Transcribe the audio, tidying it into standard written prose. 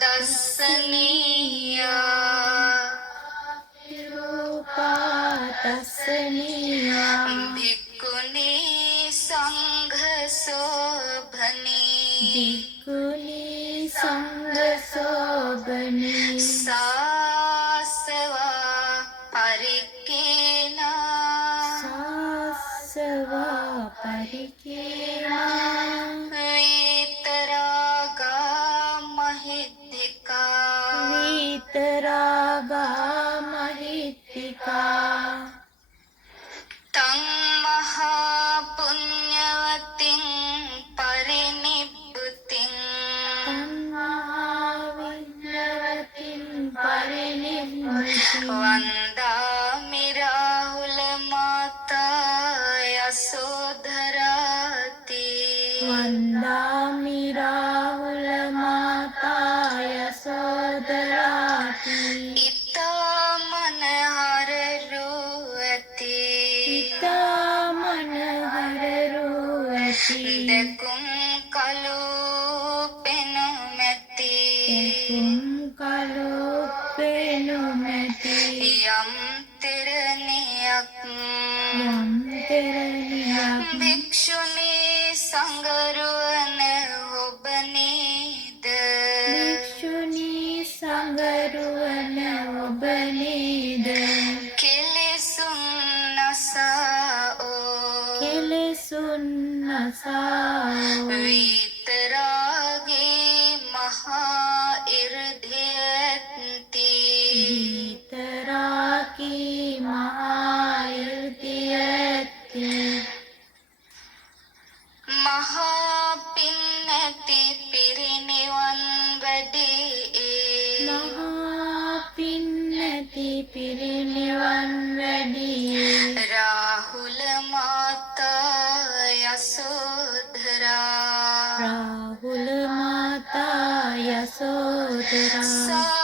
දස්සනීයා රූපාදස්සනීයා භික්ඛුනී සංඝසෝභනී භික්ඛුනී සංඝසෝභනී සාසවා පරික්ඛේනා සාසවා පරිකේනා විතරාගා මහිද්దికා විතරාගා මහිත්‍තිකා තං මහා පුඤ්ඤවතින් පරිනිබ්බුතින් තම්මා විඤ්ඤවතින් පරිනිම්මති වන්දාමි රාහුල මාතා යසෝධරාති වන්දාමි රාහුල මාතා යසෝදරාති ඉතාමනහර රුවති ඉතා මනහරරු ඇති දෙකුම් කලු පෙනුමැති එකුම් කලු පෙනුමැති යම් තිරණියක් යම් තෙරණියක් භික්ෂුණී සංගරුවන ඔබ නේද භික්ෂුණී සංගරුවන ඔබ නේද කෙලෙසුන් නසාෝ කෙලෙසුන් නසාෝ විතරාගේ මහා ඉර්ධියත්ති විතරාකී මහා යුතියති මහා පින් නැති පිරිනිවන් වැඩේ මහා පින් නැති පිරිනිවන් වැඩියේ රාහුල මාතා යසෝධරා රාහුල මාතා යසෝදරා